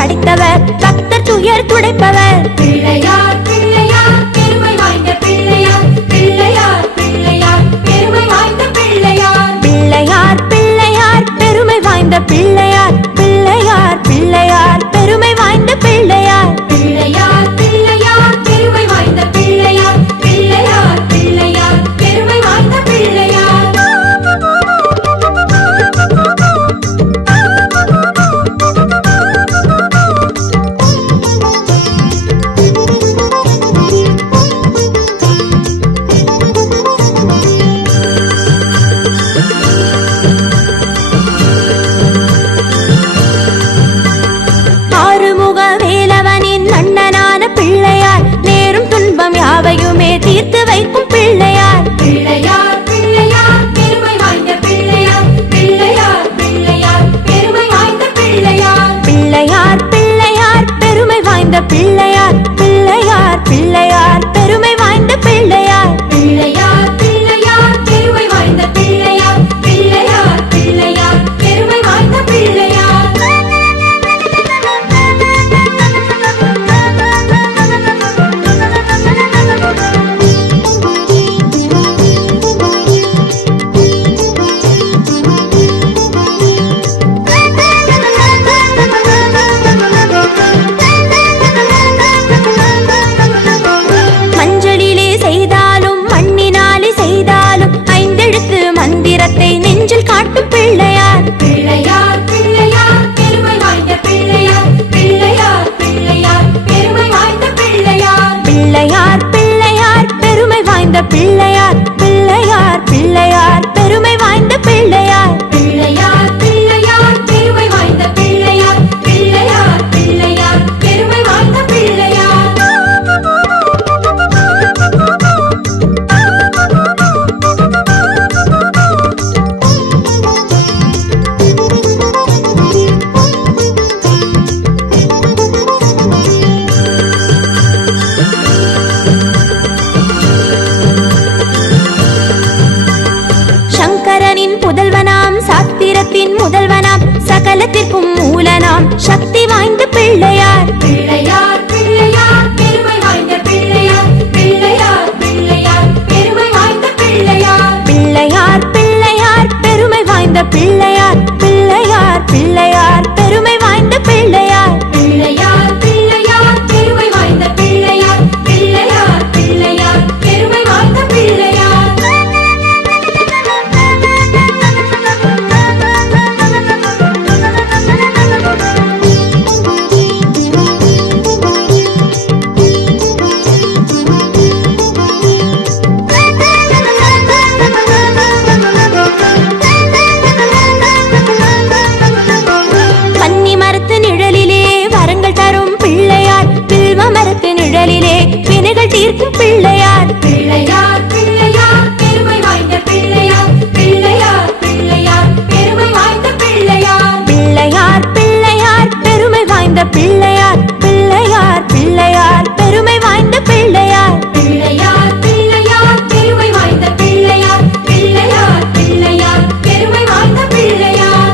படைத்தவர், பக்தர் துயர் துடைப்பவர். பிள்ளையார் பிள்ளையார் பெருமை வாய்ந்த பிள்ளையார், பிள்ளையார் பிள்ளையார் பெருமை வாய்ந்த பிள்ளையார். பிள்ளையார் பிள்ளையார் பெருமை வாய்ந்த பிள்ளையார், பிள்ளையார் பிள்ளையார் பெருமை வாய்ந்த பிள்ளையார். பிள்ளையார் பிள்ளையார் பெருமை வாய்ந்த பிள்ளையார், பிள்ளையார் பிள்ளையார் பெருமை வாய்ந்த பிள்ளையார். ஆறுமுக வேலவனின் அண்ணனான பிள்ளையார், நேரும் துன்பம் யாவையுமே தீர்த்து வைக்கும் பிள்ளையார். பிள்ளையார் பிள்ளையார் பெருமை வாய்ந்த பிள்ளையார், பிள்ளையார் பிள்ளையார் பெருமை வாய்ந்த பிள்ளையார். பிள்ளையார் பிள்ளையார் பெருமை வாய்ந்த பிள்ளையார், பிள்ளையார் பிள்ளையார் பெருமை வாய்ந்த பிள்ளையார். பிள்ளையார் பிள்ளையார் பெருமை வாய்ந்த பிள்ளையார், பிள்ளையார் பிள்ளையார் பெருமை வாய்ந்த பிள்ளையார். மஞ்சளிலே செய்தாலும் மண்ணினாலே செய்தாலும் ஐந்தெழுத்து மந்திரத்தை நெஞ்சில் காட்டும் பிள்ளையார். பிள்ளையார் பிள்ளையார் பெருமை வாய்ந்த பிள்ளையார், பிள்ளையார் பிள்ளையார் பெருமை வாய்ந்த பிள்ளையார். பிள்ளையார் பிள்ளையார் பெருமை வாய்ந்த பிள்ளையார், பிள்ளையார் பிள்ளையார் பெருமை வாய்ந்த பிள்ளையார். பிள்ளையார் பிள்ளையார் பெருமை வாய்ந்த பிள்ளையார், பிள்ளையார் பிள்ளையார் பெருமை வாய்ந்த பிள்ளையார். சங்கரனின் புதல்வனாம், சாத்திரத்தின் முதல்வனாம், சகலத்திற்கும் மூலனாம், சக்தி வாய்ந்த பிள்ளையார். பிள்ளையார் பிள்ளையார் பெருமை வாய்ந்த பிள்ளையார், பிள்ளையார் பிள்ளையார் பெருமை வாய்ந்த பிள்ளையார். பிள்ளையார் பிள்ளையார் பெருமை வாய்ந்த பிள்ளையார், பிள்ளையார் பிள்ளையார் பெருமை வாய்ந்த பிள்ளையார். பிள்ளையார் பிள்ளையார் பெருமை வாய்ந்த பிள்ளையார், பிள்ளையார் பிள்ளையார் பெருமை வாய்ந்த பிள்ளையார். கன்னி மரத்து நிழலிலே வரங்கள் தரும் பிள்ளையார், பில்வ மரத்து நிழலிலே வினைகள் தீர்க்கும் பிள்ளையார். பிள்ளையார் பிள்ளையார் பெருமை வாய்ந்த பிள்ளையார், பிள்ளையார் பிள்ளையார் பெருமை வாய்ந்த பிள்ளையார். பிள்ளையார் பிள்ளையார் பெருமை வாய்ந்த பிள்ளையார், பிள்ளையார் பிள்ளையார் பெருமை வாய்ந்த பிள்ளையார். பிள்ளையார் பிள்ளையார் பெருமை வாய்ந்த பிள்ளையார், பிள்ளையார் பிள்ளையார் பெருமை வாய்ந்த பிள்ளையார்.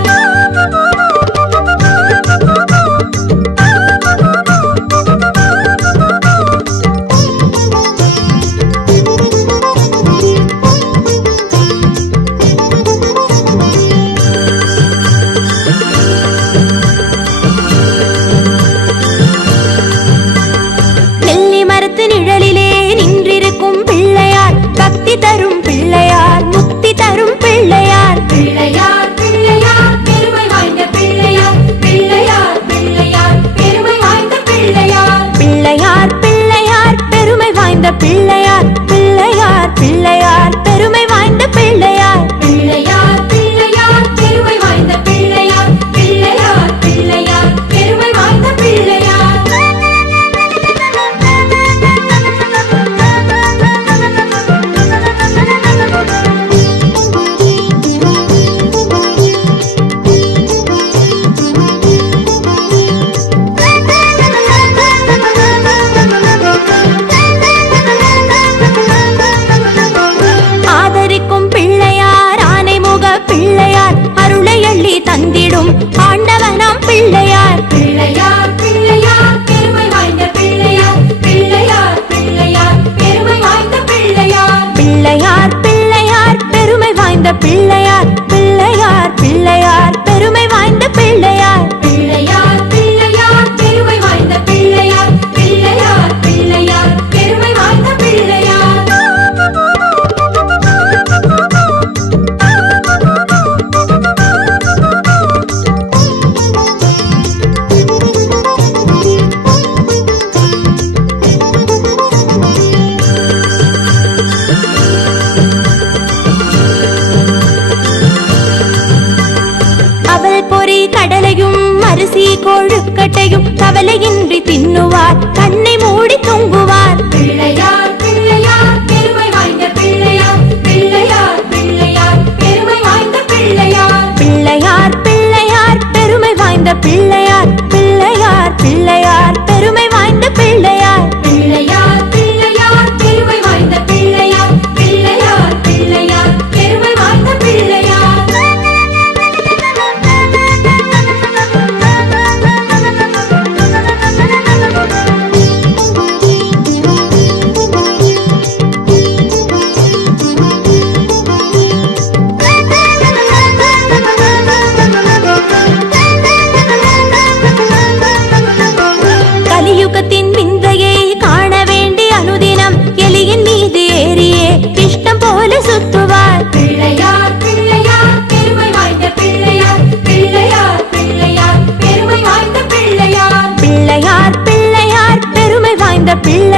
நெல்லி மரத்து நிழலிலே நின்றிருக்கும் பிள்ளையார், பக்தி தரும் பிள்ளையார், முக்தி தரும் பிள்ளையார். பிள்ளையார் பிள்ளையார் பெருமை வாய்ந்த பிள்ளையார், பிள்ளையார் பிள்ளையார் பெருமை வாய்ந்த பிள்ளையார். பிள்ளையார் பிள்ளையார் பெருமை வாய்ந்த பிள்ளையார், பிள்ளையார் பிள்ளையார் பெருமை வாய்ந்த பிள்ளையார். பிள்ளையார் பிள்ளையார் பெருமை வாய்ந்த பிள்ளையார், பிள்ளையார் பிள்ளையார் பெருமை வாய்ந்த பிள்ளையார். தந்திடும் ஆண்டவனாம் பிள்ளையார். பிள்ளையார் கொழுக்கட்டையும் கவலையின்றி தின்னுவார், கண்ணை மூடி தூங்குவார். பிள்ளையார் பிள்ளையார் பெருமை வாய்ந்த பிள்ளையார், பிள்ளையார் பிள்ளையார் பெருமை வாய்ந்த பிள்ளையார். பிள்ளையார் பிள்ளையார் பெருமை வாய்ந்த பிள்ளையார், பிள்ளையார் பிள்ளையார் பெருமை வாய்ந்த பிள்ளையார். பிள்ளையார் பிள்ளையார் பெருமை வாய்ந்த பிள்ளையார், பிள்ளையார் பிள்ளையார் பெருமை வாய்ந்த பிள்ளையார். கலியுகத்தின் விந்தையை காண வேண்டி அனுதினம் எலியின் மீது ஏறியே இஷ்டம் போல சுத்துவார். பிள்ளையார் பிள்ளையார் பெருமை வாய்ந்த பிள்ளையார், பிள்ளையார் பிள்ளையார் பெருமை வாய்ந்த பிள்ளையார். பிள்ளையார் பிள்ளையார் பெருமை வாய்ந்த பிள்ளை